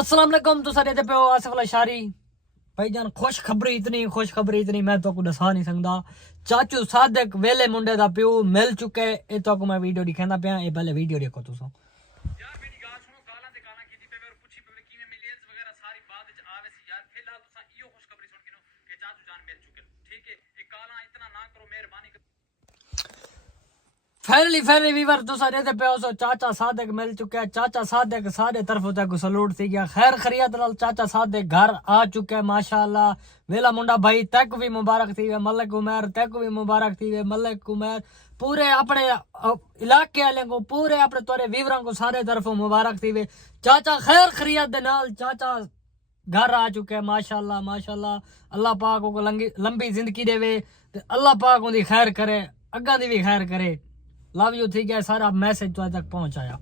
अस्सलाम वालेकुम तो सारे पे हो आसिफ अशारी भाईजान खुशखबरी इतनी मैं तो को दसा नहीं सकता चाचू सादिक वेले मुंडे दा प्यो मिल चुके ए तो को मैं वीडियो दिखाना पिया ए पहले वीडियो देखो तुसो यार मेरी गाल सुनो गाला ते गाला कीती पे और पूछी पे किने मिलियंस वगैरह सारी बात च आवे सी यार फिलहाल तुसा इयो खुशखबरी सुन के नो कि चाचू जान मिल चुके ठीक है ए गाला इतना ना करो मेहरबानी फाइनली वीवर तो सारे ते पे सो चाचा सादिक मिल चुके हैं चाचा सादिक सारे तरफों तक सलूट थी गया खैर खरियत नाल चाचा सादिक घर आ चुके हैं माशाअल्लाह वेला मुंडा भाई तक भी मुबारक थी वे मलिक उमर तक भी मुबारक थी वे मलिक उमर पूरे अपने इलाके वाले को पूरे अपने तोरे वीवरों को सारे तरफों मुबारक थी वे चाचा खैर खरियत दे नाल चाचा घर आ चुके हैं माशाअल्लाह अल्लाह पाक को लंबी जिंदगी देवे अल्लाह पाक उनकी खैर करे अग्गा दी भी खैर करे लव यू ठीक है सारा मैसेज तो तक पहुंचाया।